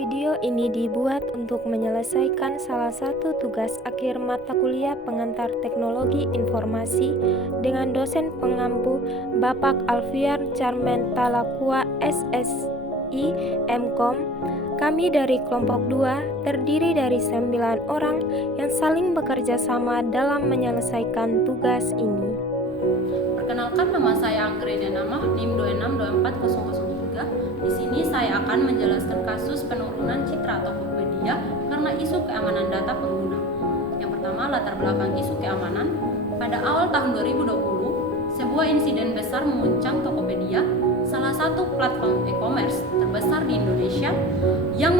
Video ini dibuat untuk menyelesaikan salah satu tugas akhir mata kuliah pengantar teknologi informasi dengan dosen pengampu Bapak Alfiar Charmen Talakua SSI MKom. Kami dari kelompok 2 terdiri dari 9 orang yang saling bekerja sama dalam menyelesaikan tugas ini. Perkenalkan, nama saya Anggrede Nama, NIM 2624003. Di sini saya akan menjelaskan kasus penurunan citra Tokopedia karena isu keamanan data pengguna. Yang pertama, latar belakang isu keamanan. Pada awal tahun 2020, sebuah insiden besar menguncang Tokopedia, salah satu platform e-commerce terbesar di Indonesia yang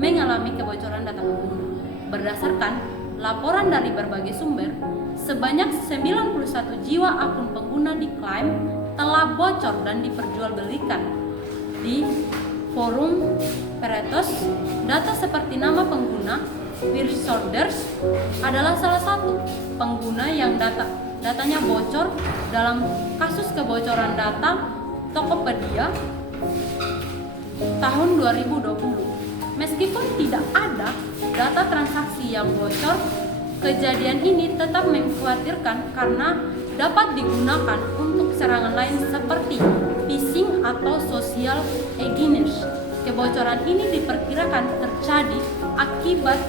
mengalami kebocoran data pengguna. Berdasarkan laporan dari berbagai sumber, sebanyak 91 jiwa akun pengguna diklaim telah bocor dan diperjualbelikan di forum Paretos. Data seperti nama pengguna, Wirsorders adalah salah satu pengguna yang datanya bocor dalam kasus kebocoran data Tokopedia tahun 2020. Meskipun tidak ada data transaksi yang bocor, kejadian ini tetap mengkhawatirkan karena dapat digunakan untuk serangan lain seperti phishing atau social engineering. Kebocoran ini diperkirakan terjadi akibat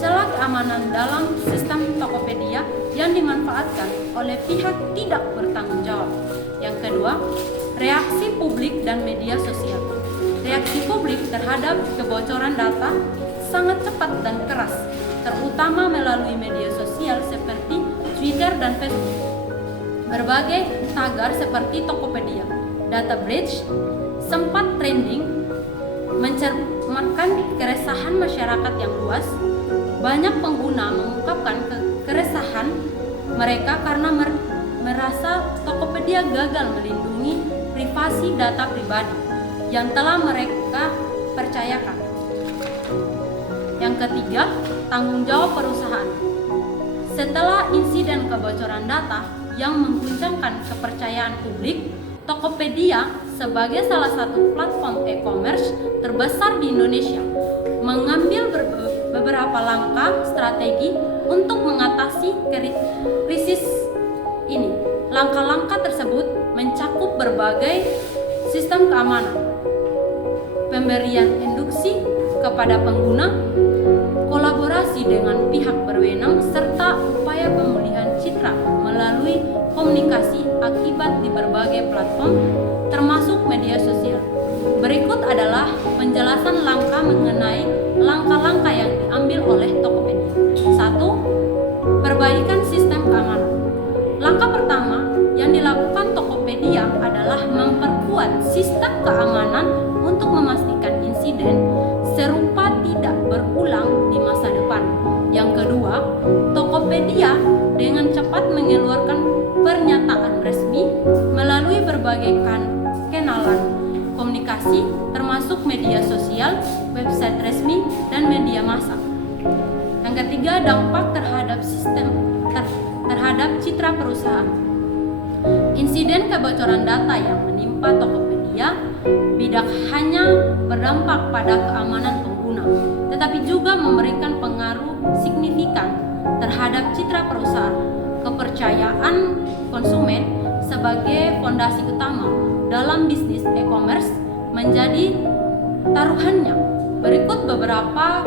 celah keamanan dalam sistem Tokopedia yang dimanfaatkan oleh pihak tidak bertanggung jawab. Yang kedua, reaksi publik dan media sosial. Reaksi publik terhadap kebocoran data sangat cepat dan keras, terutama melalui media sosial seperti Twitter dan Facebook. Berbagai tagar seperti Tokopedia Data Breach sempat trending, mencerminkan keresahan masyarakat yang luas. Banyak pengguna mengungkapkan keresahan mereka karena merasa Tokopedia gagal melindungi privasi data pribadi yang telah mereka percayakan. Yang ketiga, tanggung jawab perusahaan. Setelah insiden kebocoran data yang mengguncangkan kepercayaan publik, Tokopedia sebagai salah satu platform e-commerce terbesar di Indonesia mengambil beberapa langkah strategi untuk mengatasi krisis ini. Langkah-langkah tersebut mencakup berbagai sistem keamanan, pemberian induksi kepada pengguna, kolaborasi dengan pihak berwenang, serta upaya pemulihan citra melalui komunikasi akibat di berbagai platform, termasuk media sosial. Berikut adalah penjelasan langkah mengenai langkah-langkah yang diambil oleh Tokopedia. 1. Perbaikan sistem keamanan. Langkah pertama yang dilakukan Tokopedia adalah memperkuat sistem keamanan untuk memastikan insiden serupa tidak berulang di masa depan. Yang kedua, Tokopedia dengan cepat mengeluarkan pernyataan resmi melalui berbagai kanalan komunikasi termasuk media sosial, website resmi, dan media massa. Yang ketiga, dampak terhadap terhadap citra perusahaan. Insiden kebocoran data yang menimpa Tokopedia tidak hanya berdampak pada keamanan pengguna, tetapi juga memberikan pengaruh signifikan terhadap citra perusahaan. Kepercayaan konsumen sebagai fondasi utama dalam bisnis e-commerce menjadi taruhannya. Berikut beberapa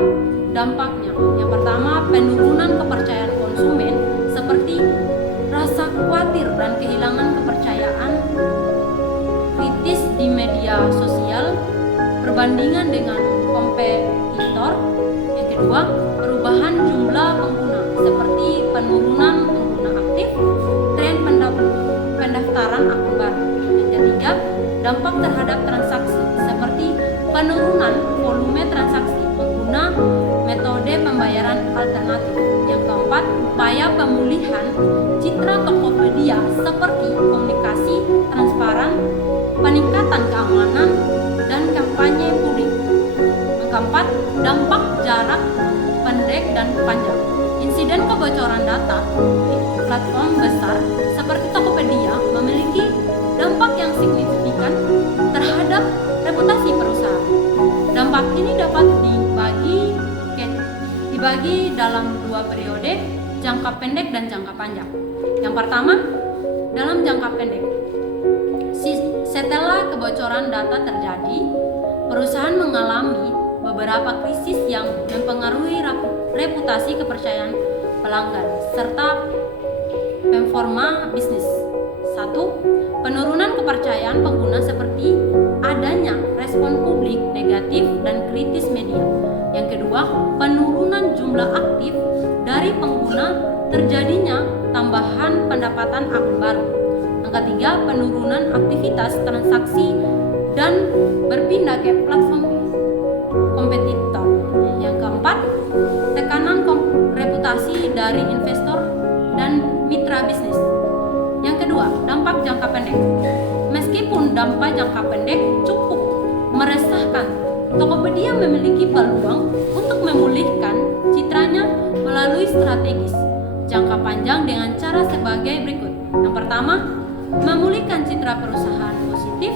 dampaknya. Yang pertama, penurunan kepercayaan konsumen seperti rasa khawatir dan kehilangan kepercayaan kritis di media sosial perbandingan dengan kompetitor. Yang kedua, perubahan jumlah pengguna seperti penurunan pengguna aktif, tren pendaftaran akun baru. Yang ketiga, dampak terhadap transaksi seperti penurunan volume transaksi pengguna metode pembayaran alternatif. Yang keempat, upaya pemulihan citra Tokopedia seperti komunikasi transparan, peningkatan keamanan, dan kampanye publik. Yang keempat, dampak jarak pendek dan panjang. Insiden kebocoran data di platform besar seperti Tokopedia memiliki dampak yang signifikan terhadap reputasi perusahaan. Dampak ini dapat terbagi dalam dua periode, jangka pendek dan jangka panjang. Yang pertama, dalam jangka pendek. Setelah kebocoran data terjadi, perusahaan mengalami beberapa krisis yang mempengaruhi reputasi kepercayaan pelanggan serta performa bisnis. 1. Penurunan kepercayaan pengguna seperti adanya respon publik negatif dan kritis media. Yang kedua, penurunan jumlah aktif dari pengguna, terjadinya tambahan pendapatan akun baru. Yang ketiga, penurunan aktivitas transaksi dan berpindah ke platform kompetitor. Yang keempat, tekanan reputasi dari investor dan mitra bisnis. Yang kedua, dampak jangka pendek. Meskipun dampak jangka pendek cukup meresahkan, Tokopedia memiliki peluang untuk memulihkan citranya melalui strategis jangka panjang dengan cara sebagai berikut. Yang pertama, memulihkan citra perusahaan positif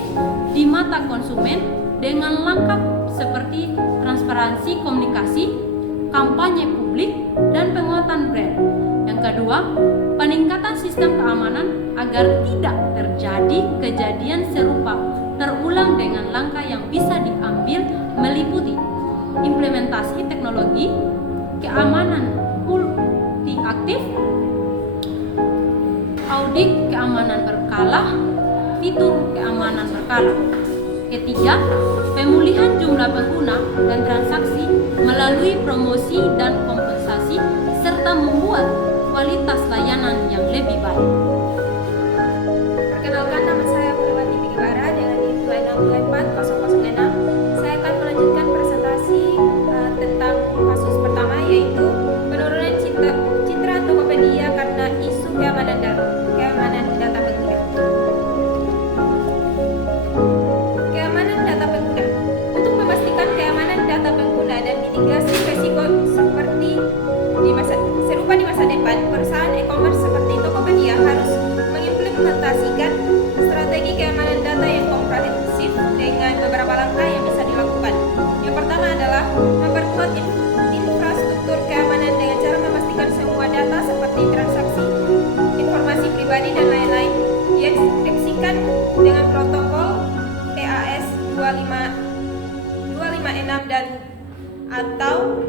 di mata konsumen dengan langkah seperti transparansi komunikasi, kampanye publik, dan penguatan brand. Yang kedua, peningkatan sistem keamanan agar tidak terjadi kejadian serupa terulang dengan langkah yang bisa diambil meliputi implementasi teknologi keamanan multi-aktif, audit keamanan berkala, fitur keamanan berkala. Ketiga, pemulihan jumlah pengguna dan transaksi melalui promosi dan kompensasi serta membuat kualitas layanan yang lebih baik. Perkenalkan, nama saya Purwati Bigibara dengan NIM 2624006. Saya akan melanjutkan presentasi tentang kasus pertama, yaitu penurunan citra Tokopedia karena isu keamanan data pengguna. Keamanan data pengguna. Untuk memastikan keamanan data pengguna dan mitigasi risiko serupa di masa depan, perusahaan e-commerce seperti Tokopedia harus mengimplementasikan strategi keamanan data yang komprehensif dengan beberapa langkah yang bisa dilakukan. Yang pertama adalah memperkuat infrastruktur keamanan dengan cara memastikan semua data seperti transaksi, informasi pribadi, dan lain-lain dienkripsikan dengan protokol PAS 256 dan atau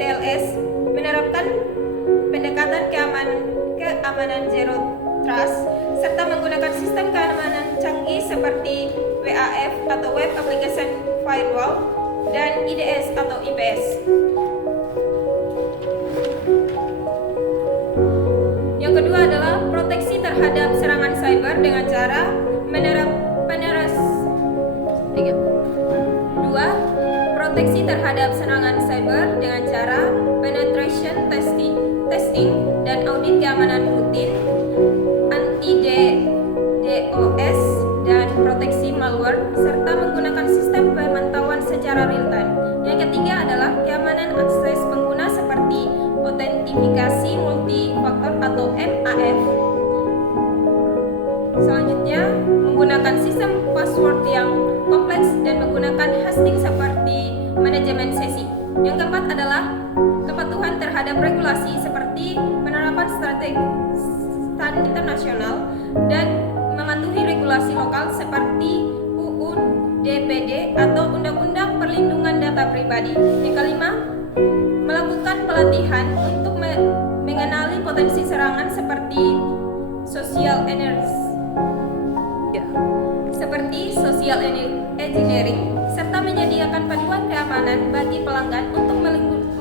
TLS, menerapkan pendekatan keamanan Zero Trust, serta menggunakan sistem keamanan canggih seperti WAF atau Web Application Firewall dan IDS atau IPS. Yang kedua adalah proteksi terhadap serangan cyber dengan cara proteksi terhadap serangan cyber dengan cara penetration testing dan audit keamanan rutin, anti-DDoS dan proteksi malware, serta menggunakan sistem pemantauan secara real time. Yang ketiga adalah keamanan akses pengguna seperti autentifikasi multifaktor atau MAF. Selanjutnya, menggunakan sistem password yang kompleks dan menggunakan hosting seperti manajemen sesi. Yang keempat adalah kepatuhan terhadap regulasi seperti penerapan strategi standar internasional dan mematuhi regulasi lokal seperti UU DPD atau Undang-Undang Perlindungan Data Pribadi. Yang kelima, melakukan pelatihan untuk mengenali potensi serangan seperti social engineering, serta menyediakan panduan keamanan bagi pelanggan untuk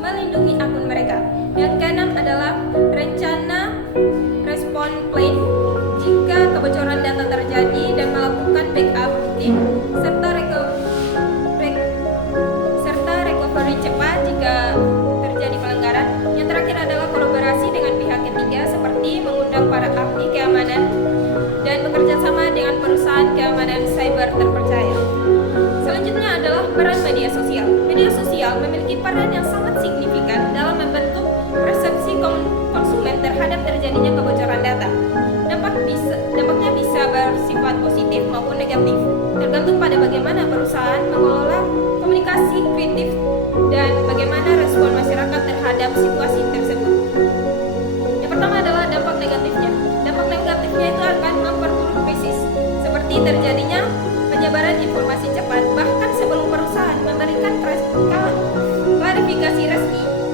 melindungi akun mereka. Yang keenam adalah rencana respon plan jika kebocoran data terjadi dan melakukan backup rutin, serta recovery cepat jika terjadi pelanggaran. Yang terakhir adalah kolaborasi dengan pihak ketiga seperti mengundang para ahli keamanan dan bekerja sama dengan perusahaan keamanan cyber terpercaya. Selanjutnya adalah peran media sosial. Media sosial memiliki peran yang sangat signifikan dalam membentuk persepsi konsumen terhadap terjadinya kebocoran data. Dampaknya bisa bersifat positif maupun negatif, tergantung pada bagaimana perusahaan mengelola komunikasi kreatif dan bagaimana respon masyarakat terhadap situasi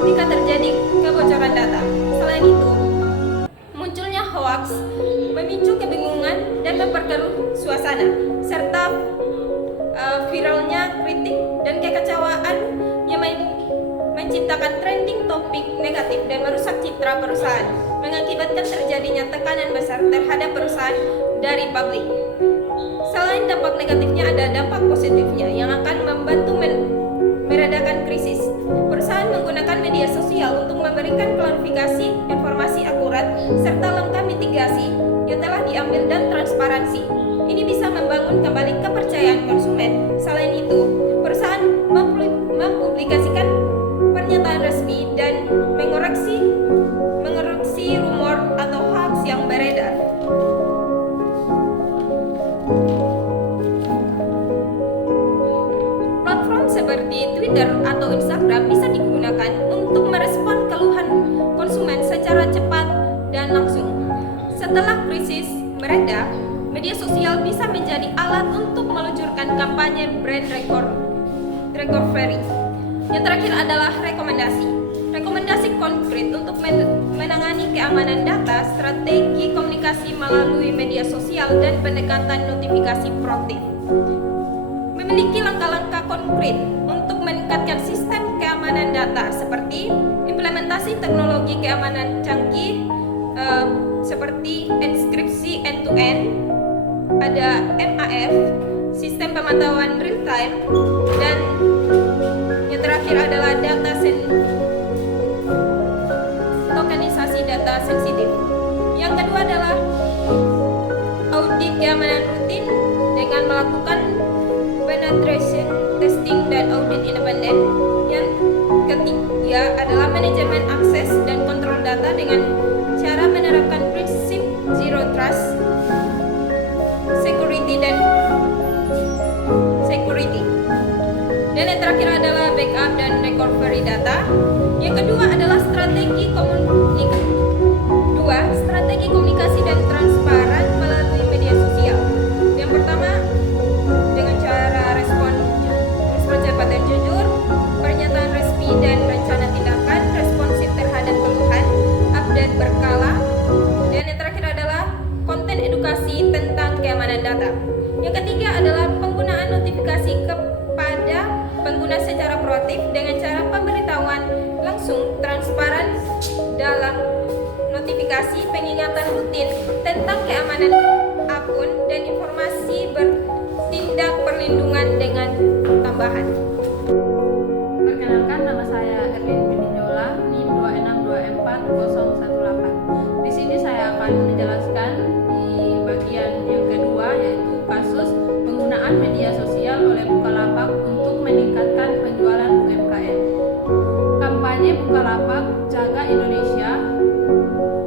jika terjadi kebocoran data. Selain itu, munculnya hoaks memicu kebingungan dan memperkeruh suasana, serta viralnya kritik dan kekecewaan yang menciptakan trending topik negatif dan merusak citra perusahaan, mengakibatkan terjadinya tekanan besar terhadap perusahaan dari publik. Selain dampak negatifnya, ada dampak positifnya yang akan membantu meredakan krisis. Perusahaan menggunakan media sosial untuk memberikan klarifikasi, informasi akurat, serta langkah mitigasi yang telah diambil dan transparansi. Ini bisa membangun kembali kepercayaan konsumen. Selain itu, perusahaan mempublikasikan pernyataan resmi dan mengoreksi rumor atau hoax yang beredar. Platform seperti Twitter atau Instagram bisa digunakan untuk merespon keluhan konsumen secara cepat dan langsung. Setelah krisis mereda, media sosial bisa menjadi alat untuk meluncurkan kampanye brand recovery. Yang terakhir adalah rekomendasi konkret untuk menangani keamanan data, strategi komunikasi melalui media sosial, dan pendekatan notifikasi proaktif. Memiliki langkah-langkah konkret untuk meningkatkan sistem keamanan data seperti implementasi teknologi keamanan canggih seperti enkripsi end-to-end, ada MAF, sistem pemantauan real time, dan yang terakhir adalah tokenisasi data sensitif. Yang kedua adalah audit keamanan rutin dengan melakukan penetration testing dan audit independen. Yang ketiga adalah manajemen akses dan kontrol data dengan cara menerapkan prinsip zero trust, security. Dan yang terakhir adalah backup dan recovery data. Yang kedua adalah strategi komunikasi dan transparan melalui media sosial. Yang pertama, dengan cara respon cepat dan jujur, pernyataan resmi dan rencana tindakan responsif terhadap keluhan, update berkala. Dan yang terakhir adalah konten edukasi tentang keamanan data. Yang ketiga adalah penggunaan notifikasi kepada pengguna secara proaktif dengan cara pemberitahuan langsung transparan dalam notifikasi, pengingatan rutin tentang keamanan akun, dan informasi bertindak perlindungan dengan tambahan. Perkenalkan, nama saya Erlin Binijola, NIM 2624018. Di sini saya akan menjelaskan di bagian yang kedua, yaitu kasus penggunaan media sosial oleh Bukalapak untuk meningkatkan penjualan UMKM. Kampanye Bukalapak Jaga Indonesia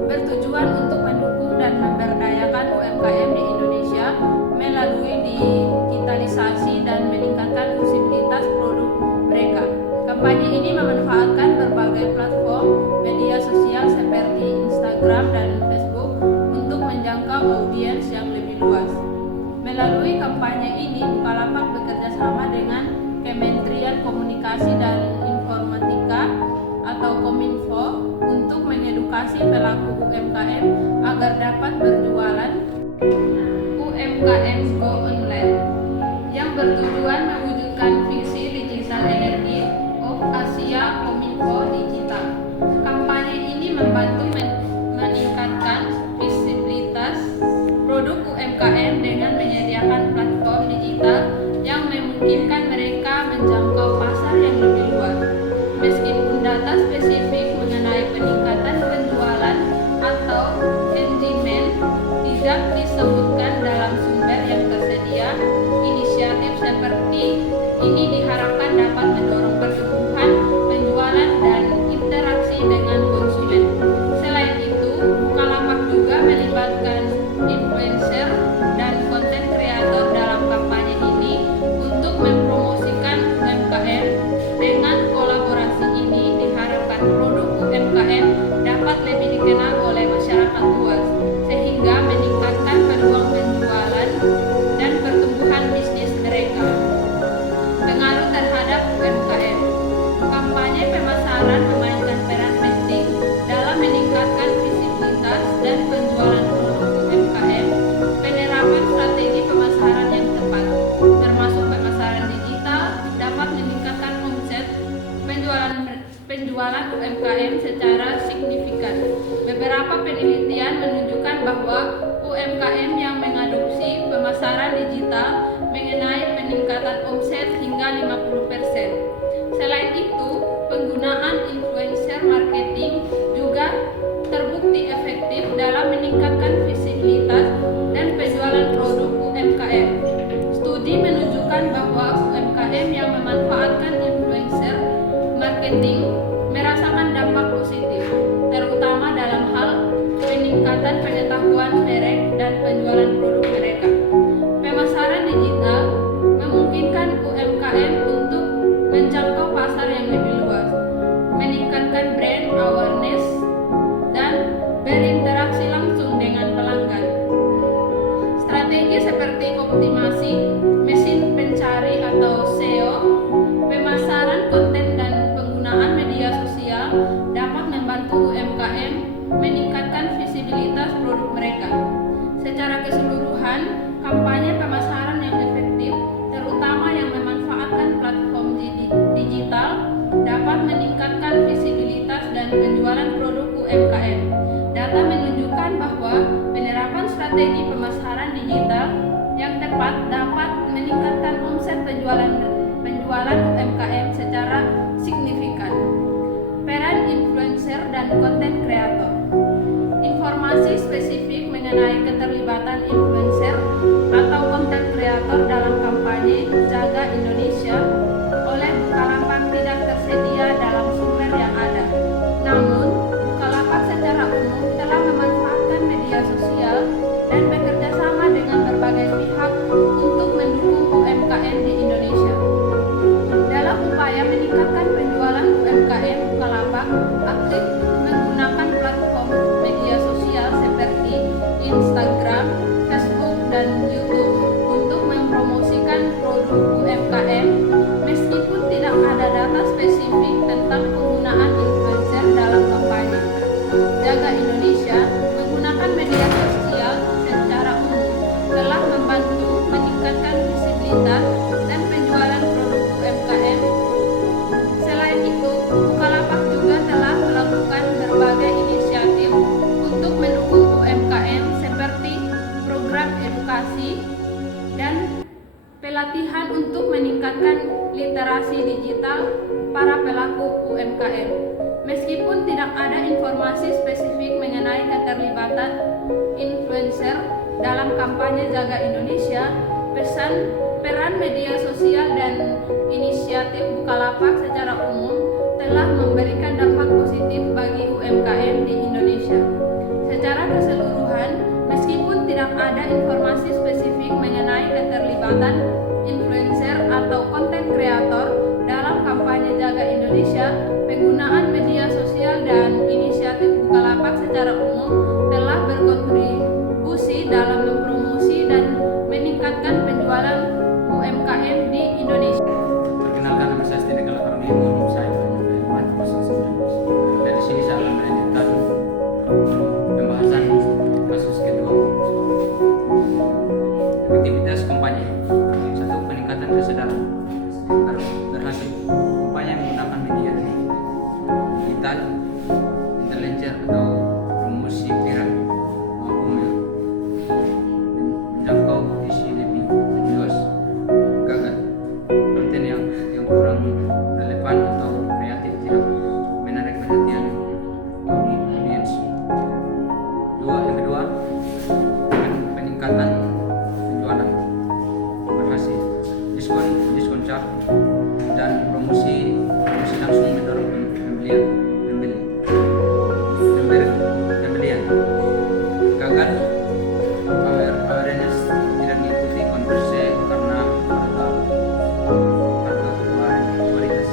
bertujuan untuk mendukung dan memberdayakan UMKM di Indonesia melalui digitalisasi dan meningkatkan visibilitas produk mereka. Kampanye ini memanfaatkan berbagai platform media sosial seperti Instagram dan Facebook untuk menjangkau audiens yang lebih luas. Melalui kampanye ini, Bukalapak bekerja sama dengan Kementerian Komunikasi dan Informatika atau Kominfo untuk mengedukasi pelaku UMKM agar dapat berjualan UMKM Go Online yang bertujuan mewujudkan visi digital energi of Asia Kominfo Digital. Kampanye ini membantu meningkatkan visibilitas produk UMKM dengan menyediakan platform digital yang memungkinkan mereka menjangkau pasar yang lebih luas. Meskipun data spesifik mengenai peningkatan penjualan atau engagement tidak disebutkan dalam sumber yang tersedia, inisiatif seperti ini diharapkan dapat mendorong pertumbuhan penjualan dan interaksi dengan konsumen. Selain itu, Bukalapak juga melibatkan influencer dan konten kreator dalam kampanye ini untuk mempromosikan UMKM. Dengan kolaborasi ini diharapkan produk UMKM dapat lebih dikenal oleh masyarakat luas, sehingga meningkatkan peluang penjualan dan pertumbuhan bisnis mereka. Pengaruh terhadap UMKM. Kampanye pemasaran memainkan penjualan UMKM secara signifikan. Beberapa penelitian menunjukkan bahwa UMKM yang mengadopsi pemasaran digital mengenai peningkatan omset hingga 50%. Selain itu, penggunaan influencer marketing juga terbukti efektif dalam meningkatkan visibilitas dan penjualan produk UMKM. Studi menunjukkan bahwa UMKM yang memanfaatkan influencer marketing merasakan dampak positif, terutama dalam hal peningkatan pengetahuan merek dan penjualan produk mereka. Pemasaran digital memungkinkan UMKM untuk menjangkau pasar yang lebih luas, meningkatkan brand awareness, dan berinteraksi langsung dengan pelanggan. Strategi seperti optimasi mesin pencari atau SEO, pemasaran konten, dan penggunaan media sosial dapat membantu UMKM meningkatkan visibilitas produk mereka. Secara keseluruhan, kampanye pemasaran yang efektif, terutama yang memanfaatkan platform digital, dapat meningkatkan visibilitas dan penjualan produk UMKM. Data menunjukkan bahwa penerapan strategi pemasaran digital yang tepat dapat meningkatkan omset penjualan UMKM secara signifikan. Peran influencer dan konten kreator. Informasi spesifik mengenai keterlibatan influencer atau konten kreator dalam kampanye Jaga Indonesia oleh Bukalapak tidak tersedia dalam sumber yang ada. Namun, Bukalapak secara umum telah memanfaatkan media sosial dan bekerja sama dengan berbagai pihak untuk mendukung UMKM di Indonesia. Dalam upaya meningkatkan penjualan UMKM, Bukalapak aktif menggunakan platform media sosial seperti Instagram, Facebook, dan YouTube untuk mempromosikan produk UMKM. Meskipun tidak ada data spesifik tentang penggunaan influencer dalam kampanye, Jaga Indonesia menggunakan media sosial secara umum telah membantu meningkatkan visibilitas dan penjualan produk UMKM. Selain itu, Bukalapak juga telah melakukan berbagai inisiatif untuk mendukung UMKM seperti program edukasi dan pelatihan untuk meningkatkan literasi digital para pelaku UMKM. Meskipun tidak ada informasi spesifik mengenai keterlibatan influencer dalam kampanye Jaga Indonesia, peran media sosial dan inisiatif Bukalapak secara umum telah memberikan dampak positif bagi UMKM di Indonesia. Secara keseluruhan, meskipun tidak ada informasi spesifik mengenai keterlibatan influencer atau konten kreator dalam kampanye Jaga Indonesia, penggunaan media sosial dan inisiatif Bukalapak secara umum telah berkontribusi dalam mempromosi dan meningkatkan penjualan UMKM di Indonesia. Perkenalkan, nama saya Stine Kalakarni, umur saya 409. Dari sini saya akan melanjutkan pembahasan kasus kedua. Efektivitas kampanye. 1. Peningkatan kesadaran. Berhasil. Kampanye menggunakan media digital, influencer atau promosi viral mampu menjangkau audisi lebih luas. Gagal. Konten yang kurang relevan atau kreatif tidak menarik perhatian audiens. Yang kedua, peningkatan penjualan. Berhasil. Diskon chart dan promosi langsung mendorong pembelian. Gagal. Awareness tidak mengikuti konversi karena harga kualitas.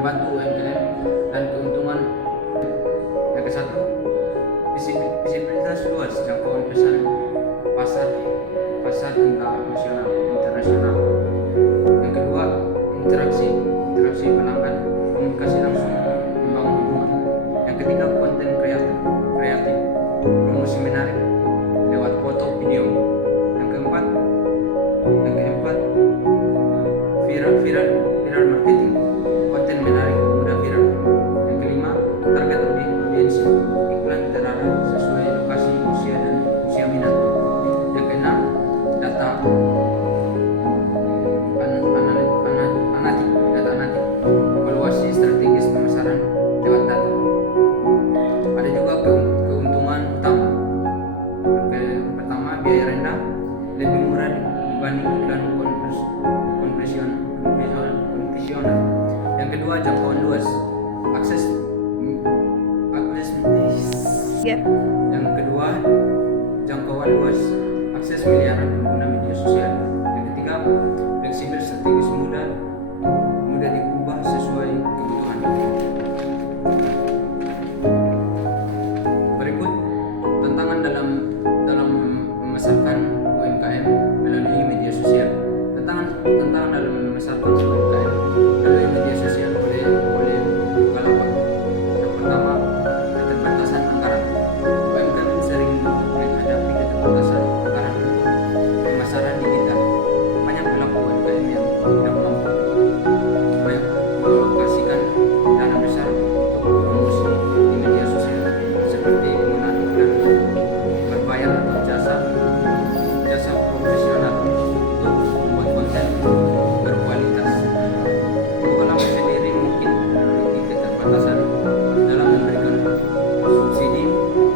membantu UMKM dan keuntungan. Yang ke-1, visibilitas luas, jangkauan pasar hingga nasional internasional. Yang kedua, interaksi pelanggan, komunikasi langsung, membangun hubungan. Yang ketiga, konten kreatif, promosi menarik lewat foto video. Yang keempat, viral marketing, konten menarik mudah viral. Yang kelima, target audiensi, iklan terarah sesuai lokasi, usia dan usia minat. Yang keenam, data analitik, evaluasi strategis pemasaran lewat data. Ada juga keuntungan utama. Yang pertama, biaya rendah, lebih murah dibanding iklan konvensional. Yang kedua, jangkauan luas, akses. Yang kedua, jangkauan luas, akses miliaran pengguna media sosial. Yang ketiga, fleksibel, strategis, mudah diubah sesuai kebutuhan. Berikut tantangan dalam memasarkan UMKM melalui media sosial. Tantangan dalam memasarkan UMKM melalui media sosial oleh Bukalapak. Yang pertama, keterbatasan anggaran. UMKM sering menghadapi keterbatasan anggaran untuk pemasaran digital. Banyak pelaku UMKM yang tidak mampu mengalokasikan dana besar untuk promosi di media sosial, seperti penggunaan iklan berbayar atau jasa profesional untuk membuat konten berkualitas. Bukalapak sendiri mungkin memiliki keterbatasan dalam memberikan subsidi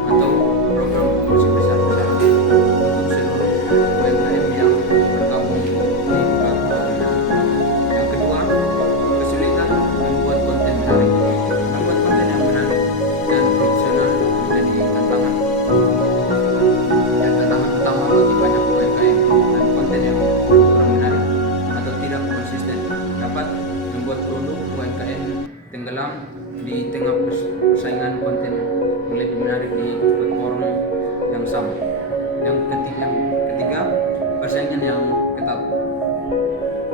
atau program promosi besar-besaran untuk seluruh UMKM yang bergabung di platformnya. Yang kedua, kesulitan membuat konten menarik. Membuat konten yang menarik dan profesional menjadi tantangan. Tantangan utama bagi banyak UMKM, dan konten yang kurang menarik atau tidak konsisten dapat membuat produk UMKM tenggelam di tengah persaingan konten yang lebih menarik di platform yang sama. Yang ketiga, persaingan yang ketat.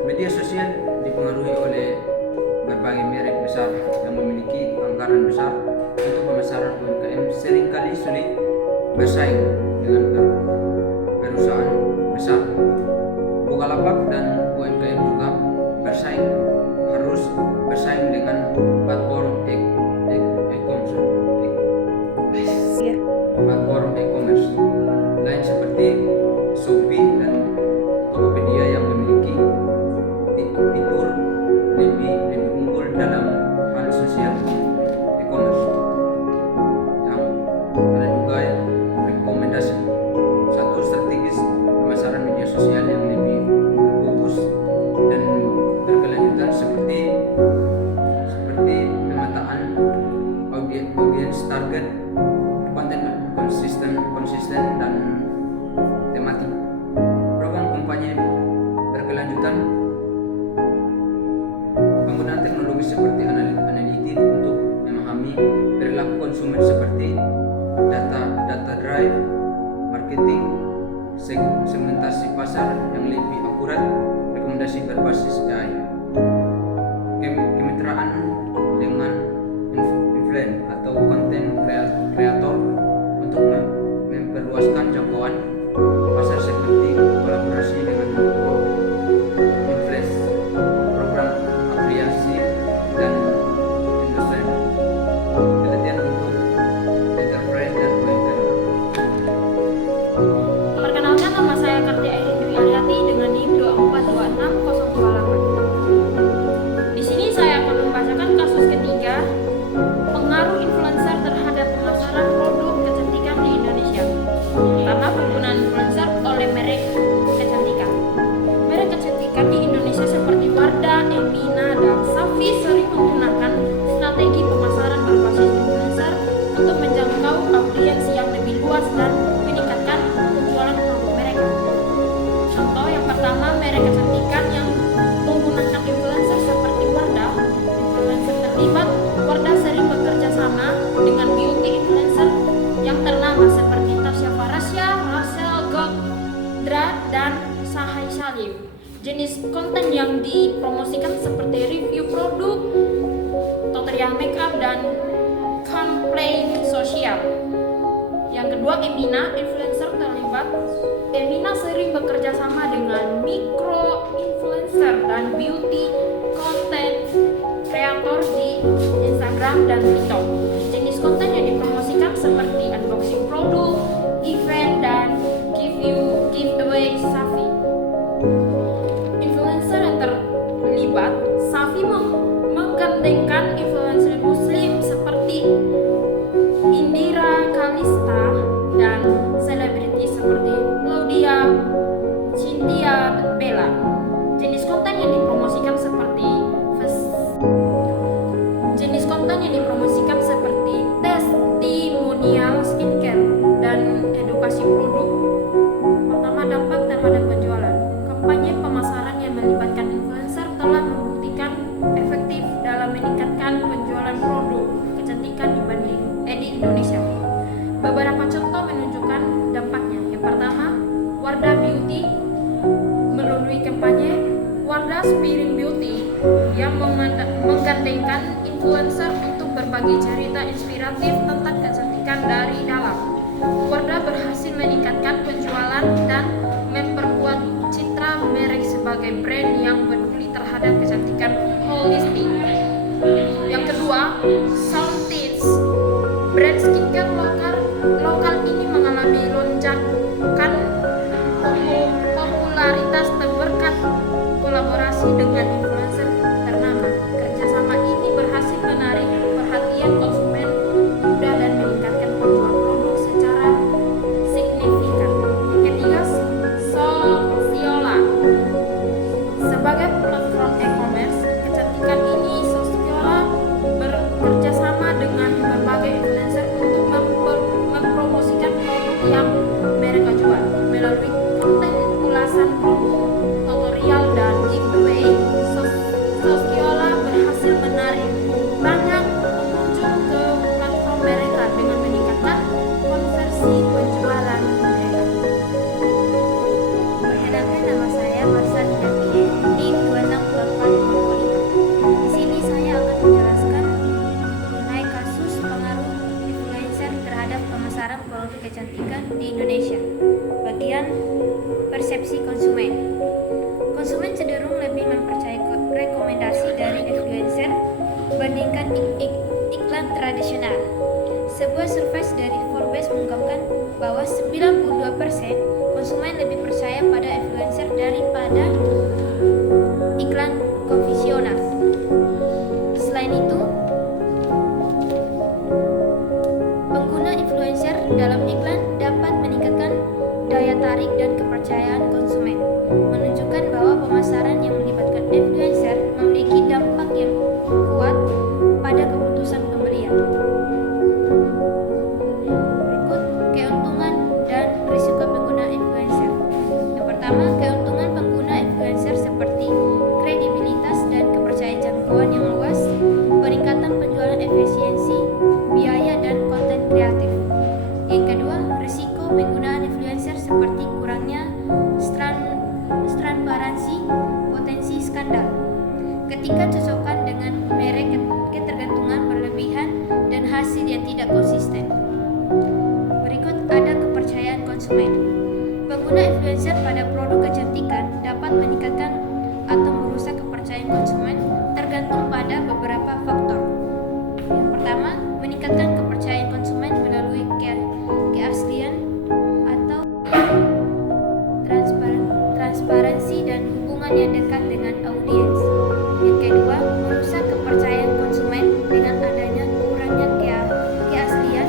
Media sosial dipengaruhi oleh berbagai merek besar yang memiliki anggaran besar untuk pemasaran UMKM, seringkali sulit bersaing dengan perusahaan besar. Bukalapak dan UMKM juga harus bersaing dengan platform e-commerce lain seperti Shopee dan Tokopedia yang memiliki fitur lebih unggul dalam hal sosial e-commerce. Yang ada juga rekomendasi. Satu, strategis pemasaran media sosial yang lebih berfokus dan berkelanjutan, seperti pemetaan audiens target, konten konsisten dan tematik. Program kampanye berkelanjutan, penggunaan teknologi seperti analitik untuk memahami perilaku konsumen, seperti data drive marketing, segmentasi pasar yang lebih akurat, rekomendasi berbasis AI. Kemitraan dengan influencer atau konten kreator untuk memperluaskan jangkauan pasar, seperti kolaborasi dengan influencer, program afiliasi, dan industri. Penelitian untuk enterprise dan UMKM. Perkenalkan, nama saya Kartia Dwi Aryati dengan NIM 2426028. Di sini saya akan membacakan kasus ketiga, pengaruh terlibat, Wardah sering bekerja sama dengan beauty influencer yang ternama seperti Tasya Farasya, Rachel Godra, dan Sahai Salim. Jenis konten yang dipromosikan seperti review produk, tutorial makeup, dan campaign sosial. Yang kedua, Emina, influencer terlibat. Emina sering bekerja sama dengan micro influencer dan beauty content kreator di Instagram dan TikTok. Jenis konten yang dipromosikan seperti unboxing produk, event, dan giveaway Safi. Influencer yang terlibat, Safi menggandengkan influencer muslim seperti Indira Kalista dan selebriti seperti Claudia Cynthia Bella. Jenis konten yang dipromosikan seperti testimonial skincare dan edukasi produk. Pertama, dampak terhadap penjualan. Kampanye pemasaran yang melibatkan influencer telah membuktikan efektif dalam meningkatkan penjualan produk kecantikan di Indonesia. Beberapa contoh menunjukkan dampaknya. Yang pertama, Wardah Beauty melalui kampanye Wardah Spirit Beauty yang menggandengkan influencer untuk berbagi cerita inspiratif tentang kecantikan dari dalam. Wardah berhasil meningkatkan penjualan dan memperkuat citra merek sebagai brand yang peduli terhadap kecantikan holistik. Yang kedua, Soundteeth, brand skincare lokal ini mengalami lonjakan popularitas berkat kolaborasi dengan influencer ternama. Kerjasama ini berhasil menarik perhatian konsumen muda dan meningkatkan penjualan produk secara signifikan. Yang ketiga, Sosyola, sebagai platform e-commerce kecantikan ini, Sosyola bekerjasama dengan berbagai influencer untuk mempromosikan produk yang mereka jual melalui konten ulasan produk, tutorial, dan giveaway. Sosyola berhasil menarik banyak pengunjung ke platform mereka dengan meningkatkan konversi penjualan mereka. Perkenalkan, nama saya Marsa Hidayah, NIM 262455. Di sini saya akan menjelaskan mengenai kasus pengaruh influencer terhadap pemasaran produk kecantikan di Indonesia. Bagian persepsi konsumen. Konsumen cenderung lebih mempercayai rekomendasi dari influencer dibandingkan iklan tradisional. Sebuah survei dari Forbes mengungkapkan bahwa 92% konsumen lebih percaya pada influencer daripada iklan konvensional. Selain itu, pengguna influencer dalam iklan dapat meningkatkan daya tarik dan kepercayaan konsumen, menunjukkan bahwa pemasaran yang melibatkan influencer memiliki dampak yang kuat pada keputusan pembelian. Berikut keuntungan dan risiko pengguna influencer. Yang pertama, keuntungan pengguna influencer seperti kredibilitas dan kepercayaan jangkauan yang luas, peningkatan penjualan, efisiensi biaya, dan konten kreatif. Yang kedua, risiko penggunaan influencer seperti kurangnya transparansi, potensi skandal. Ketika cocokkan dengan merek, ketergantungan berlebihan, dan hasil yang tidak konsisten. Berikut ada kepercayaan konsumen. Pengguna influencer pada produk kecantikan dapat meningkatkan atau merusak kepercayaan konsumen tergantung pada beberapa faktor. Yang pertama, meningkatkan kepercayaan konsumen melalui keaslian atau transparansi dan hubungan yang dekat dengan audiens. Yang kedua, merusak kepercayaan konsumen dengan adanya kurangnya keaslian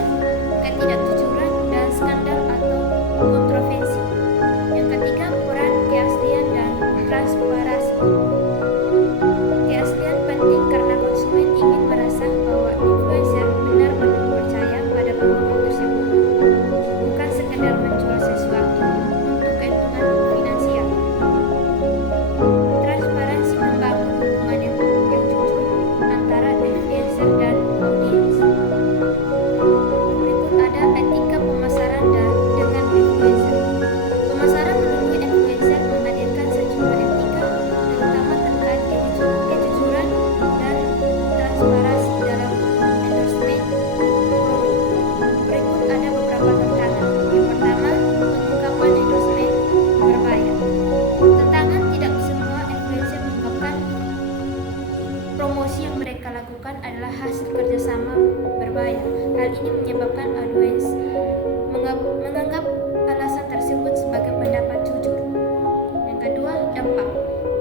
diharapkan adalah hasil kerjasama berbayar. Hal ini menyebabkan audiens menganggap alasan tersebut sebagai pendapat jujur. Yang kedua, dampak.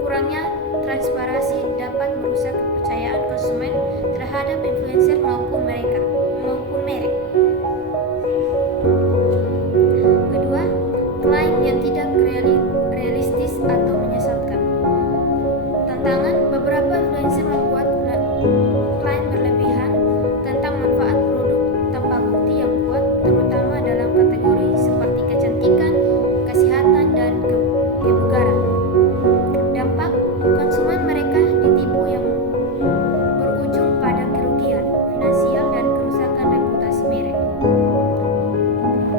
Kurangnya transparansi dapat merusak kepercayaan konsumen terhadap influencer maupun merek. Kedua, klaim yang tidak realistis atau menyesatkan. Tantangan, beberapa influencer membuat klaim berlebihan tentang manfaat produk tanpa bukti yang kuat, terutama dalam kategori seperti kecantikan, kesehatan, dan kebugaran. Dampak, konsumen mereka ditipu yang berujung pada kerugian finansial dan kerusakan reputasi merek.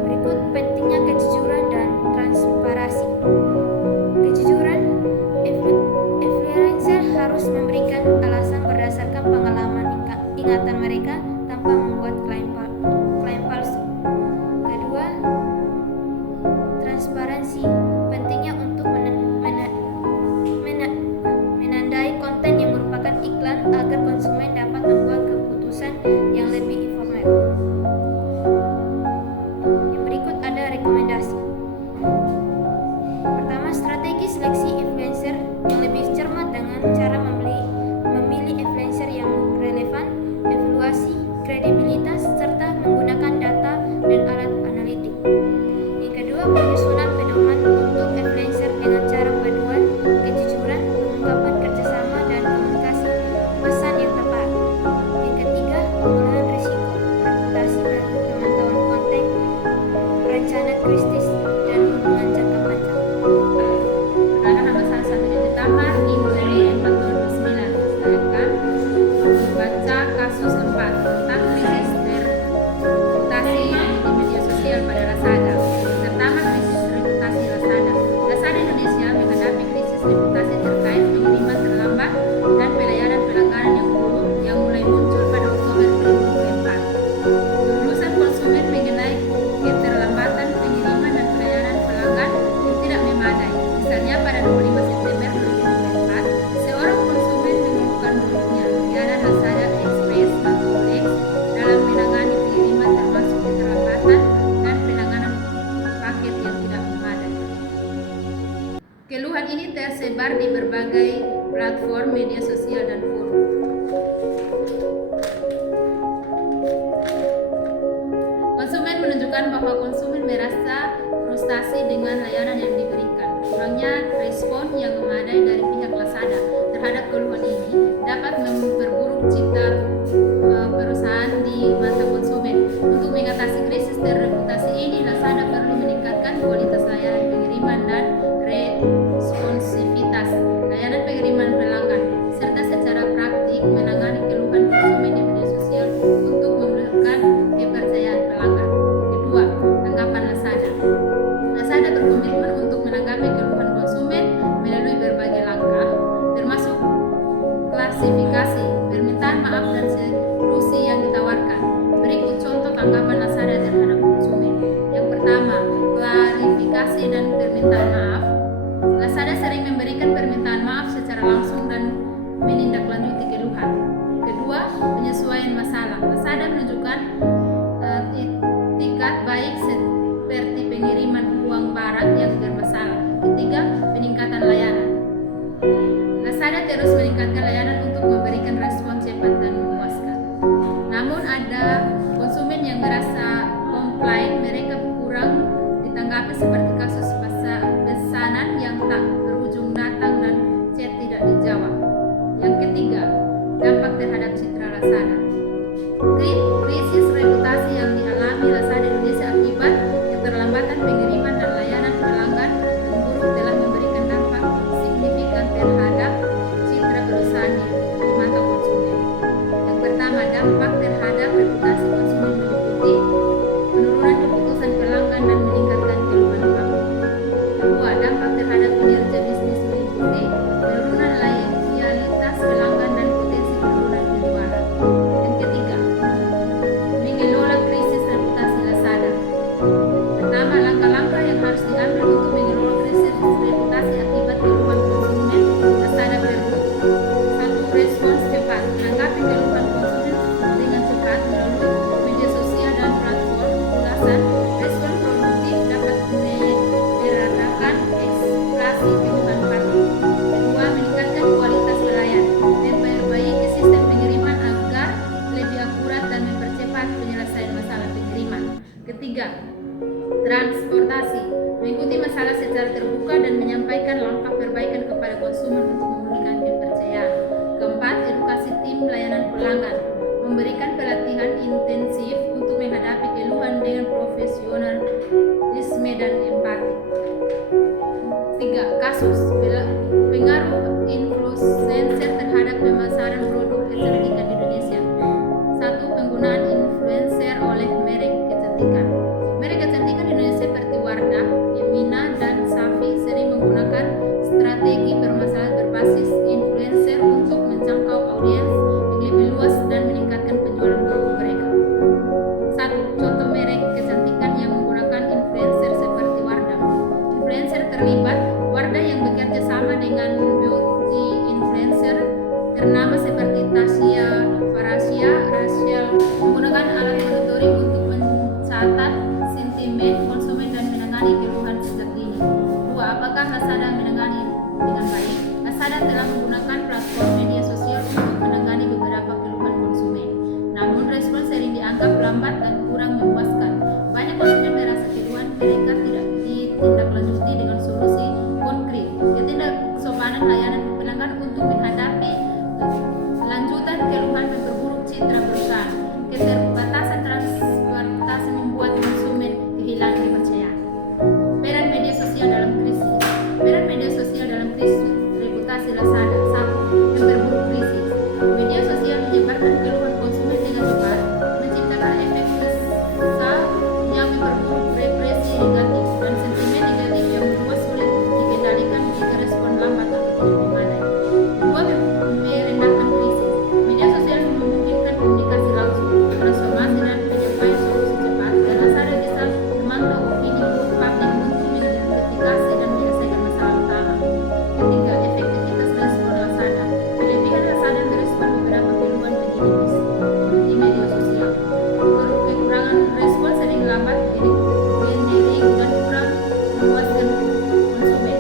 Berikut pentingnya kejujuran dan transparansi. Kejujuran, influencer harus memberikan alasan berdasarkan pengalaman ingatan mereka tanpa membuat klaim palsu. Kedua, transparansi pentingnya untuk menandai konten yang merupakan iklan agar konsumen dapat membuat keputusan yang lebih informal. Yang berikut ada rekomendasi. Pertama, strategi seleksi influencer yang lebih cermat dengan cara memilih influencer yang relevan, evaluasi, kredibilitas, serta menggunakan data dan alat analitik. Yang kedua, penyusunan pedoman untuk influencer dengan cara paduan, kejujuran, pengungkapan kerjasama, dan komunikasi pesan yang tepat. Yang ketiga, pengolahan risiko, reputasi melalui pemantauan konten, rencana kritis, dan hubungan jangka panjang. Perkataan nama salah satunya ditambah di mulai 49. Sedangkan membaca kasus 4 tentang krisis reputasi di media sosial pada Lazada. Pertama, krisis reputasi Lazada. Lazada Indonesia menghadapi krisis reputasi terkait pengiriman terlambat dan pelayanan pelanggaran yang buruk yang mulai muncul pada Oktober 2024. Kelulusan konsumen mengenai keterlambatan pengiriman dan pelayanan pelanggan yang tidak memadai. Misalnya pada 25 September 2024, seorang konsumen mengeluhkan buruknya layanan Lazada Express atau Lex dalam menangani pengiriman termasuk keterlambatan dan penanganan paket yang tidak memadai. Keluhan ini tersebar di berbagai platform media sosial dan forum. Konsumen menunjukkan bahwa konsumen merasa frustasi dengan layanan yang diberikan. Kurangnya respon yang memadai dari pihak Lazada terhadap keluhan ini dapat memperburuk citra perusahaan di mata konsumen. Untuk mengatasi krisis reputasi ini, Lazada perlu meningkatkan kualitas layanan pengiriman dan responsivitas layanan pengiriman pelanggan, serta secara praktik menangani keluhan konsumen di media sosial untuk memulihkan kepercayaan pelanggan. Kedua, tanggapan Lazada. Lazada berkomitmen untuk menanggapi keluhan konsumen melalui berbagai langkah, termasuk klasifikasi, permintaan maaf, dan solusi yang ditawarkan. Berikut contoh tanggapan Lazada terhadap konsumen. Yang pertama, klarifikasi dan permintaan maaf. Lazada sering memberikan permintaan maaf secara langsung dan menindaklanjuti keluhan. Kedua, penyesuaian masalah. Lazada menunjukkan itikat baik seperti pengiriman uang barang yang bermasalah. Ketiga, peningkatan layanan. Lazada terus meningkatkan layanan untuk memberikan respon cepat dan memuaskan. Namun ada konsumen yang merasa komplain mereka kurang ditanggapi, seperti kasus pesanan yang tak berujung datang dan chat tidak dijawab. Yang ketiga, dampak terhadap citra Lazada. Krisis reputasi yang dialami Lazada Indonesia akibat keterlambatan pengiriman dan layanan pelanggan memburuk telah memberikan dampak signifikan terhadap citra perusahaan di mata konsumen. Yang pertama, dampak terhadap reputasi konsumen meliputi penurunan keputusan pelanggan dan meningkatkan keluhan publik. Kedua, dampak terhadap kinerja bisnis meliputi penurunan loyalitas pelanggan dan potensi penurunan penjualan. Yang ketiga, mengelola krisis reputasi Lazada. Pertama, langkah-langkah yang harus diambil untuk mengelola krisis reputasi akibat keluhan konsumen Lazada perlu: 1. Respons cepat. Menanggapi keluhan konsumen pelanggan, memberikan pelatihan intensif untuk menghadapi keluhan dengan profesionalisme dan empati. 3. Kasus pengaruh influencer terhadap pemasaran produk kecantikan di Indonesia. 1. Penggunaan influencer oleh merek kecantikan. Merek kecantikan di Indonesia seperti Wardah, Emina, dan Safi sering menggunakan strategi permasalahan berbasis influencer untuk menjangkau audiens yang lebih luas dan meningkatkan penjualan produk mereka. 1. Contoh merek kecantikan yang menggunakan influencer seperti Wardah. Influencer terlibat Wardah yang bekerja sama dengan beauty influencer ternama seperti Tasya, Farasya, Rachel menggunakan alat monitoring untuk mencatat sentimen konsumen dan menangani keluhan sejak dini. 2. Apakah Lazada menangani dengan baik? Lazada telah menggunakan platform media sosial untuk menangani beberapa keluhan konsumen. Namun respon sering dianggap lambat dan kurang memuaskan. Banyak konsumen merasa keluhan mereka tidak ditindaklanjuti dengan solusi konkret. Ketidaksopanan layanan pelanggan untuk menghadapi lanjutan keluhan memperburuk citra perusahaan. Keterbatasan transportasi membuat konsumen kehilangan kepercayaan. Peran media sosial dalam krisis. Peran media sosial dalam krisis reputasi Lazada. 1. Memperburuk krisis. Media sosial menyebarkan keluhan konsumen dengan cepat, menciptakan efek besar yang memperburuk represi negatif dan sentimen negatif yang membuat sulit dikendalikan jika respon lambat atau tidak memadai. 2. Merendahkan krisis. Media sosial memungkinkan komunikasi langsung, transformasi dan penyampaian solusi cepat, dan Lazada bisa memantau opini publik untuk mengidentifikasi dan menyelesaikan masalah utama. 3. Efektivitas respon Lazada. Kelebihan Lazada merespon beberapa keluhan di media sosial. Kekurangan respon sering lambat, generic, dan kurang memuaskan konsumen.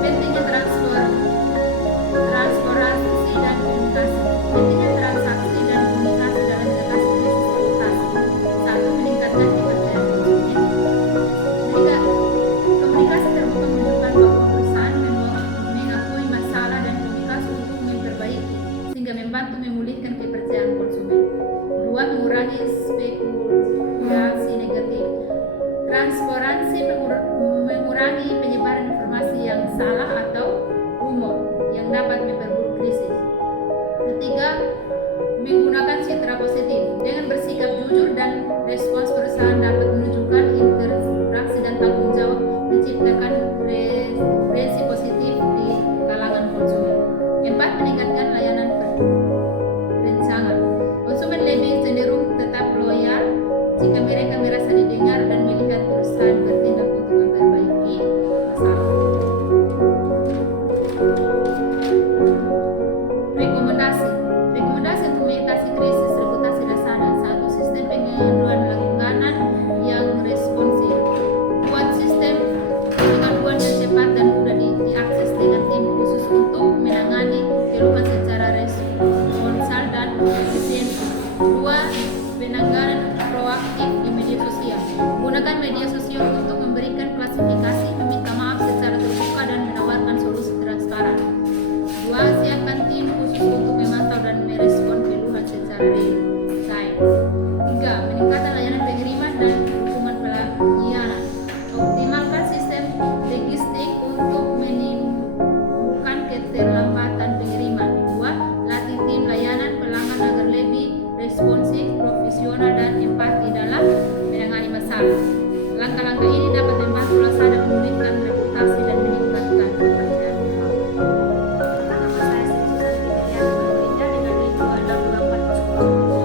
Pentingnya transparansi dan komunikasi. Pentingnya transaksi dan komunikasi dalam mengatasi krisis reputasi. 1. Meningkatkan kepercayaan konsumen. Komunikasi terbuka menunjukkan bahwa perusahaan mengakui masalah dan komunikasi untuk memperbaiki, sehingga membantu memulihkan kepercayaan konsumen. 2. Mengurangi spekulasi negatif. Transparansi mengurangi penyebaran informasi yang salah atau rumor yang dapat memperburuk krisis. 3. Menggunakan citra positif. Dengan bersikap jujur dan respons perusahaan dapat menunjukkan interaksi dan tanggung jawab menciptakan reaksi positif di kalangan konsumen. 4. Meningkatkan layanan perencanaan. Konsumen lebih cenderung tetap loyal jika mereka merasa didengar dan melihat perusahaan bertindak untuk memperbaiki masalah. Rekomendasi untuk mengatasi krisis reputasi Lazada. 1. Sistem pengaduan langganan yang responsif. Buat sistem pengaduan yang cepat dan mudah diakses dengan tim khusus untuk menangani keluhan secara responsif dan efisien. 2. Penanganan proaktif di media sosial. Gunakan media sosial untuk memberikan klasifikasi, meminta maaf secara terbuka, dan menawarkan solusi transparan. 2. Siapkan tim khusus untuk memantau dan merespon keluhan secara real time. 3. Meningkatkan layanan pengiriman dan dukungan pelayanan. Optimalkan sistem logistik untuk menimbulkan keterlambatan pengiriman. 2. Latih tim layanan pelanggan agar lebih responsif, profesional, dan empati dalam menangani masalah. Langkah-langkah ini dapat membantu Lazada memulihkan reputasi dan meningkatkan kepercayaan pelanggan. Kenapa saya setuju dengan Linda dengan NIM 262400?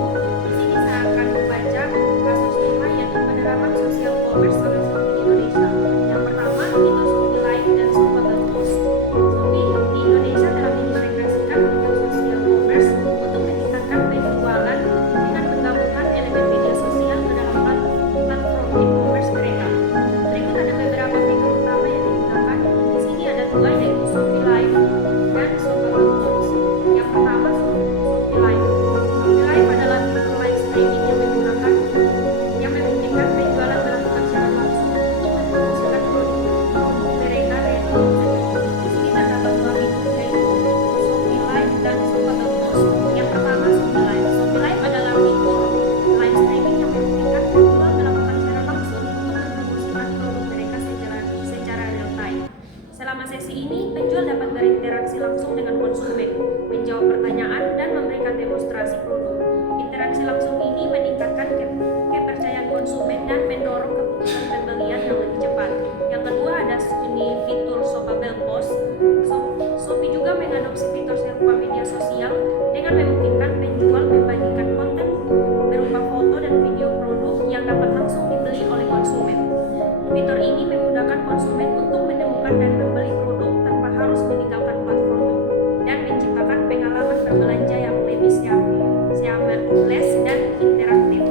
paperless dan interaktif.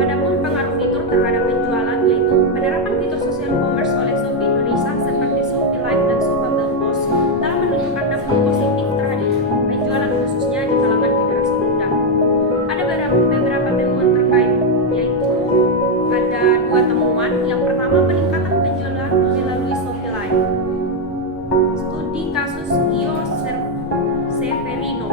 Adapun pengaruh fitur terhadap penjualan yaitu penerapan fitur social commerce oleh Shopee Indonesia seperti Shopee Live dan Shoppable Post telah menunjukkan dampak positif terhadap penjualan khususnya di kalangan generasi muda. Ada beberapa temuan terkait, yaitu ada 2 temuan. Yang pertama, peningkatan penjualan melalui Shopee Live. Studi kasus Gio Severino,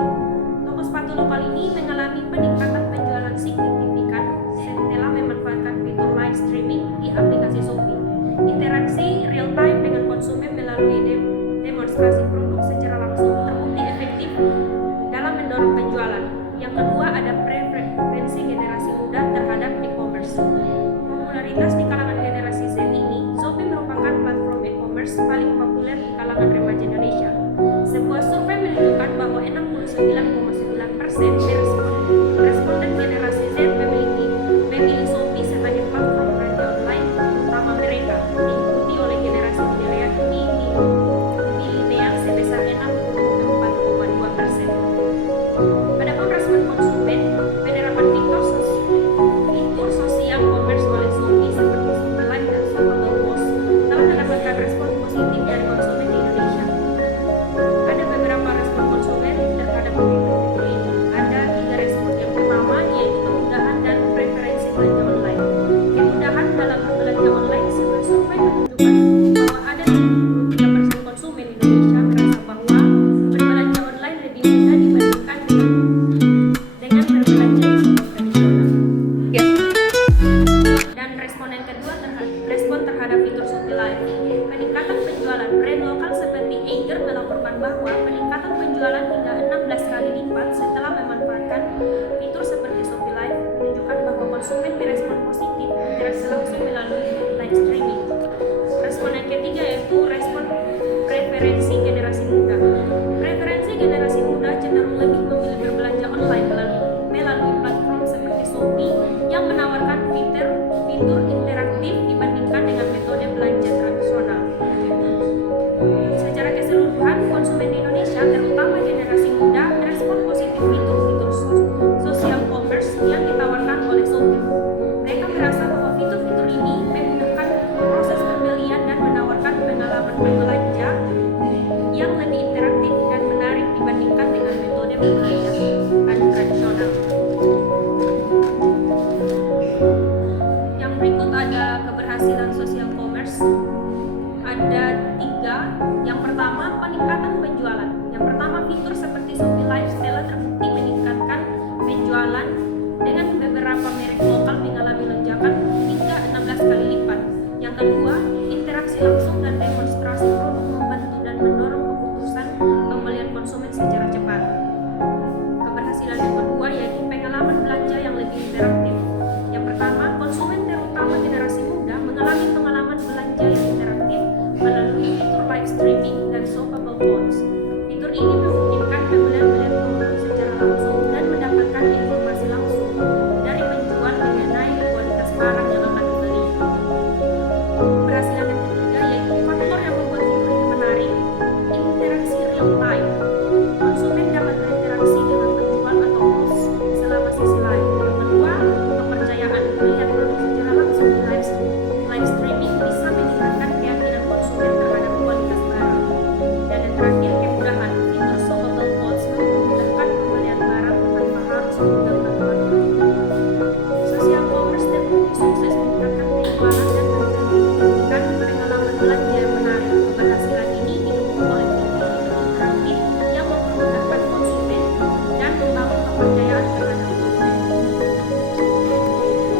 toko sepatu lokal ini mengalami peningkatan penjualan signifikan setelah memanfaatkan fitur live streaming di aplikasi Shopee. Interaksi real time dengan konsumen melalui demonstrasi produk secara langsung terbukti efektif dalam mendorong penjualan. Yang kedua, ada preferensi generasi muda terhadap e-commerce. Popularitas di kalangan generasi Z ini, Shopee merupakan platform e-commerce paling populer di kalangan remaja Indonesia. Sebuah survei menunjukkan bahwa 69,9% responden generasi Z memilih Shopee sebagai platform belanja online utama mereka, diikuti oleh generasi milenial sebesar 64,2%. Adapun respon konsumen, penerapan fitur sosial commerce oleh Shopee seperti Shopee Live dan Shoppable Post telah mendapatkan respon positif dari konsumen di Indonesia. Ada beberapa respon konsumen terhadap fitur ini. Ada 3 respon. Yang pertama yaitu kemudahan dan preferensi belanja online. Kemudahan dalam berbelanja online, sebuah survei menunjukkan bahwa ada 73% konsumen Indonesia merasa bahwa berbelanja online lebih mudah dibandingkan dengan berbelanja di toko tradisional. Dan respon yang kedua respon terhadap fitur Shopee Live. Peningkatan penjualan brand lokal seperti Eiger melaporkan bahwa peningkatan penjualan hingga 16 kali lipat setelah memanfaatkan fitur seperti Shopee Live, menunjukkan bahwa konsumen merespon positif interaksi langsung melalui live streaming. Respon yang ketiga yaitu respon preferensi generasi muda. Preferensi generasi muda cenderung lebih memilih berbelanja online melalui platform seperti Shopee yang menawarkan fitur interaktif dibandingkan dengan metode belanja tradisional. Secara keseluruhan, konsumen di Indonesia, terutama generasi muda, merespon positif fitur-fitur social commerce yang ditawarkan oleh Shopee. Mereka merasa bahwa fitur-fitur ini memudahkan proses pembelian dan menawarkan pengalaman berbelanja yang lebih interaktif dan menarik dibandingkan dengan metode berbelanja tradisional. Yang berikut ada keberhasilan social commerce. Ada 3. Yang pertama, peningkatan penjualan. Yang pertama, fitur seperti Shopee Live telah terbukti meningkatkan penjualan dengan beberapa merek lokal mengalami lonjakan hingga 16 kali lipat. Yang kedua, interaksi langsung dan demonstrasi produk membantu dan mendorong keputusan pembelian konsumen secara cepat. Keberhasilan yang kedua yaitu pengalaman belanja yang lebih interaktif. Yang pertama, konsumen terutama generasi muda mengalami pengalaman belanja yang interaktif melalui fitur live streaming dan Shoppable Post. Fitur ini memungkinkan pembelian melihat produk secara langsung dan mendapatkan informasi langsung dari penjual mengenai kualitas barang yang akan dibeli. Keberhasilan yang ketiga yaitu faktor yang membuat fitur ini menarik, interaksi real time. Konsumen dapat berinteraksi dengan penjual atau host selama sesi live. Yang kedua, kepercayaan. Melihat produk secara langsung di live streaming bisa meningkatkan keyakinan konsumen terhadap kualitas barang. Dan yang terakhir, kemudahan. Fitur Shoppable Post memudahkan pembelian barang tanpa harus meninggalkan toko. Social commerce terbukti sukses meningkatkan penjualan dan memberikan pengalaman belanja yang menarik. Keberhasilan ini didukung oleh fitur-fitur interaktif yang mempermudahkan konsumen dan membangun kepercayaan terhadap konsumen.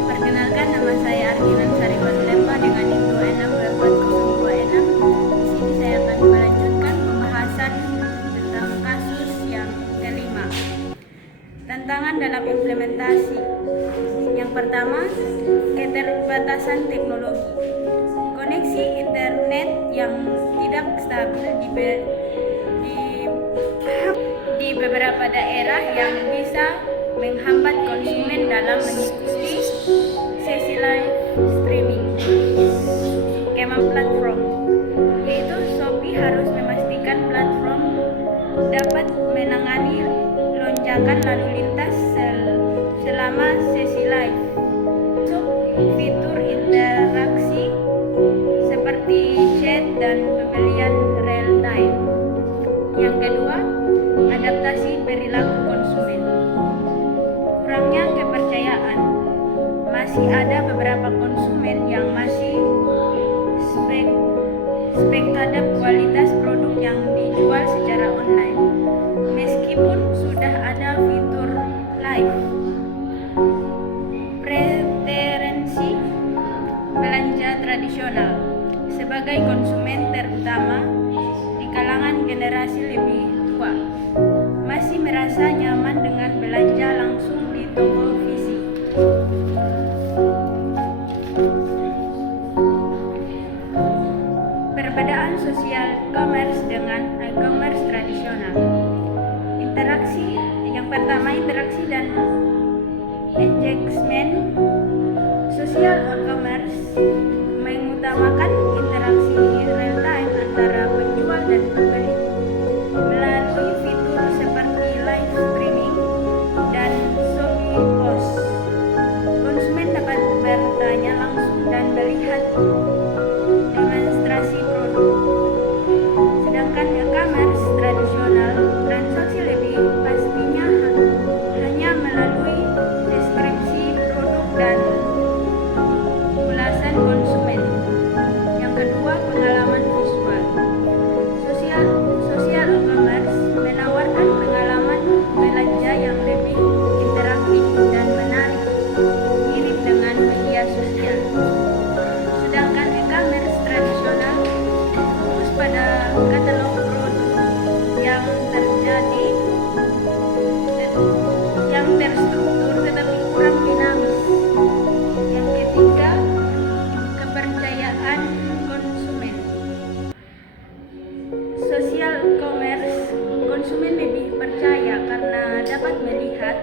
Perkenalkan, nama saya Arginan Sariwan Lemba dengan NIM 2624026. Di sini saya akan melanjutkan pembahasan tentang kasus yang kelima. Tantangan dalam implementasi. Yang pertama, keterbatasan teknologi. Koneksi internet yang tidak stabil di beberapa daerah yang bisa menghambat konsumen dalam mengikuti sesi live streaming. Skema platform, yaitu Shopee harus memastikan platform dapat menangani lonjakan membacakan lalu lintas selama sesi live. Fitur interaksi seperti chat dan pembelian real time. Yang kedua, adaptasi perilaku konsumen. Kurangnya kepercayaan. Masih ada beberapa konsumen yang masih spek terhadap kualitas produk yang dijual secara online, meskipun sudah ada fitur live. Preferensi belanja tradisional. Sebagai konsumen terutama di kalangan generasi lebih tua, masih merasa nyaman dengan belanja langsung di toko fisik. Perbedaan sosial commerce dengan e-commerce tradisional. Yang pertama, interaksi dan engagement. Sosial e-commerce mengutamakan interaksi real time antara penjual dan pembeli melalui fitur seperti live streaming dan Shopee Post. Konsumen dapat bertanya langsung dan melihat demonstrasi produk. Sedangkan e-commerce tradisional, transaksi lebih pastinya hanya melalui deskripsi produk dan ulasan konsumen. Yang kedua, pengalaman visual. Sosial e-commerce menawarkan pengalaman belanja yang lebih interaktif dan menarik, mirip dengan media sosial. Sedangkan e-commerce tradisional fokus pada katalog produk yang terstruktur tetapi kurang dinamis. Yang ketiga, kepercayaan konsumen. Sosial commerce, konsumen lebih percaya karena dapat melihat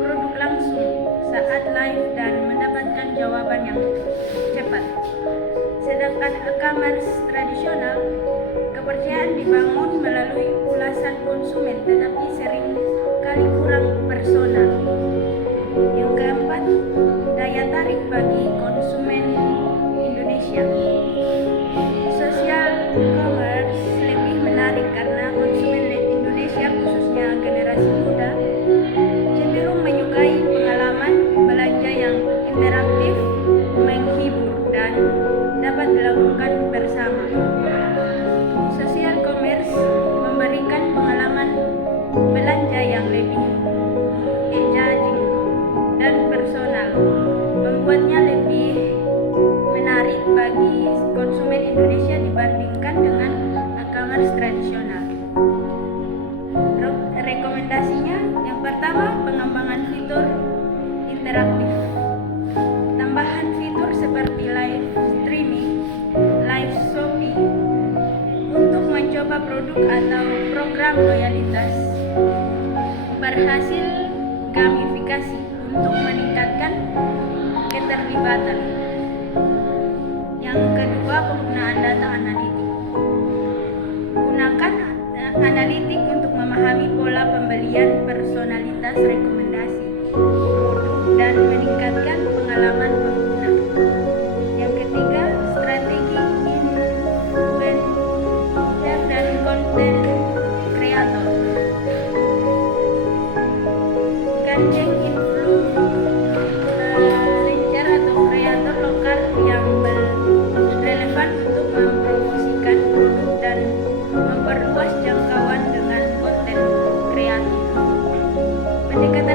produk langsung saat live dan mendapatkan jawaban yang cepat. Sedangkan e-commerce tradisional, kepercayaan dibangun melalui ulasan konsumen tetapi sering kali kurang personal. Yang keempat, daya tarik bagi konsumen Indonesia. Sosial commerce lebih menarik karena konsumen Indonesia, khususnya generasi muda, cenderung menyukai pengalaman belanja yang interaktif, menghibur, dan dapat dilakukan bersama. Sosial commerce memberikan pengalaman belanja yang lebih engaging dan personal, membuatnya lebih menarik bagi konsumen Indonesia dibandingkan dengan e-commerce tradisional. Rekomendasinya, yang pertama, pengembangan fitur interaktif. Tambahan fitur seperti live streaming, live Shopee untuk mencoba produk atau program loyalitas. Berhasil gamifikasi untuk meningkatkan keterlibatan. Yang kedua, penggunaan data analitik. Gunakan analitik untuk memahami pola pembelian, personalitas, rekomendasi produk, dan meningkatkan pengalaman pengguna. Yang ketiga, strategi influencer dan konten kreator. Gandeng influencer atau kreator lokal yang relevan untuk mempromosikan produk dan memperluas jangkauan dengan konten kreatif. Pendekatan